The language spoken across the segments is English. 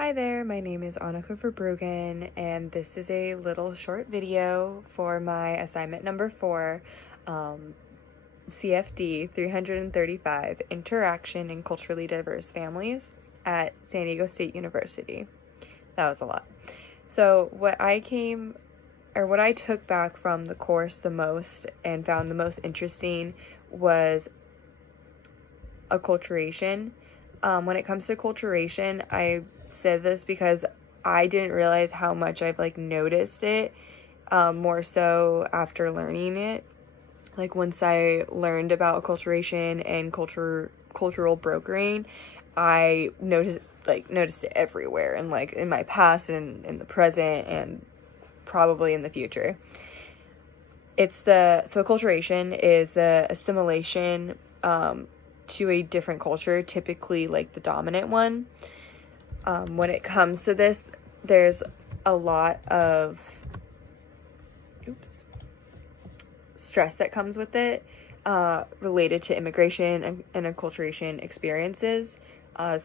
Hi there, my name is Annika Verbruggen, and this is a little short video for my assignment number 4, CFD 335, Interaction in Culturally Diverse Families at San Diego State University. That was a lot. So what I took back from the course the most and found the most interesting was acculturation. When it comes to acculturation, I said this because I didn't realize how much I've noticed it, more so after learning it. Once I learned about acculturation and cultural brokering, I noticed it everywhere, and in my past and in the present and probably in the future. So acculturation is the assimilation to a different culture, typically the dominant one. When it comes to this, there's a lot of stress that comes with it, related to immigration and acculturation experiences.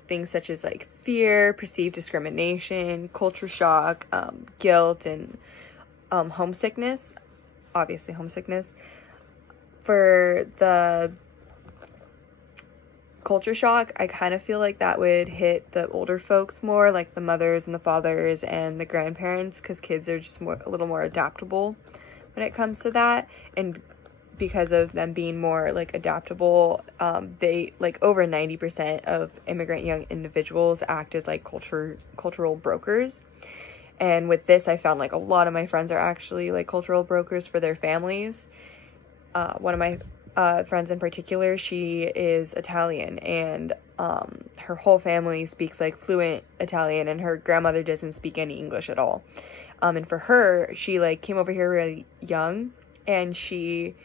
Things such as fear, perceived discrimination, culture shock, guilt, and homesickness. Obviously homesickness. For the culture shock, I kind of feel like that would hit the older folks more, the mothers and the fathers and the grandparents, because kids are just a little more adaptable when it comes to that. And because of them being more adaptable, they over 90% of immigrant young individuals act as cultural brokers. And with this, I found a lot of my friends are actually cultural brokers for their families. One of my friends in particular, she is Italian, and her whole family speaks fluent Italian, and her grandmother doesn't speak any English at all. And for her, she came over here really young, and she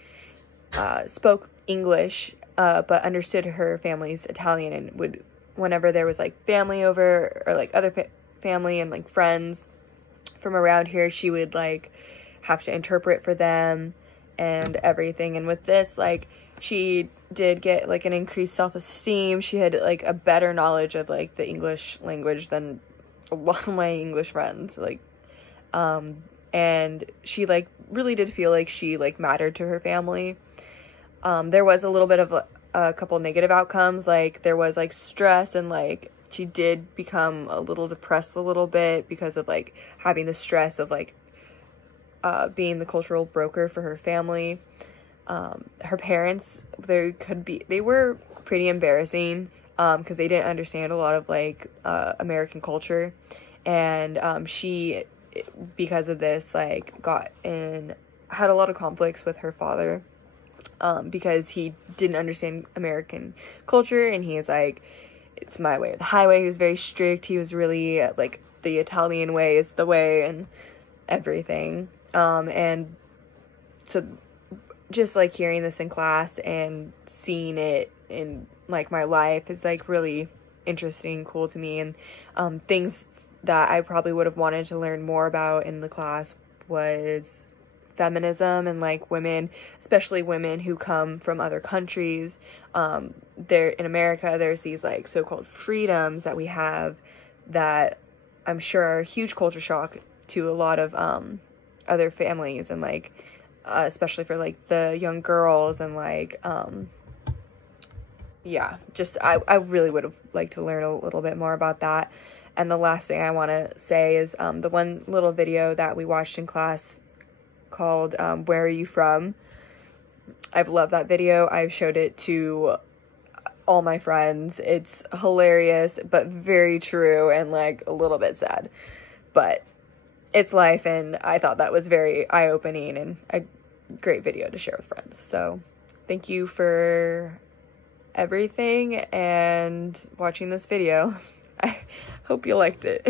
spoke English, but understood her family's Italian, and would, whenever there was family over, or other family and friends from around here, she would have to interpret for them and everything. And with this, she did get an increased self-esteem. She had a better knowledge of the English language than a lot of my English friends, and she really did feel she mattered to her family. There was a little bit of a couple negative outcomes, there was stress, and she did become a little depressed a little bit because of having the stress of being the cultural broker for her family. Her parents, they were pretty embarrassing, because they didn't understand a lot of American culture, and she, because of this, had a lot of conflicts with her father, because he didn't understand American culture, and he is it's my way or the highway. He was very strict. He was really the Italian way is the way and everything. And so just hearing this in class and seeing it in my life is really interesting, cool to me. And things that I probably would have wanted to learn more about in the class was feminism and women, especially women who come from other countries. There in America, there's these so-called freedoms that we have that I'm sure are a huge culture shock to a lot of other families, and especially for the young girls, and yeah, just I really would have liked to learn a little bit more about that. And the last thing I want to say is the one little video that we watched in class called Where Are You From? I've loved that video. I've showed it to all my friends. It's hilarious, but very true, and a little bit sad, but it's life, and I thought that was very eye-opening and a great video to share with friends. So thank you for everything and watching this video. I hope you liked it.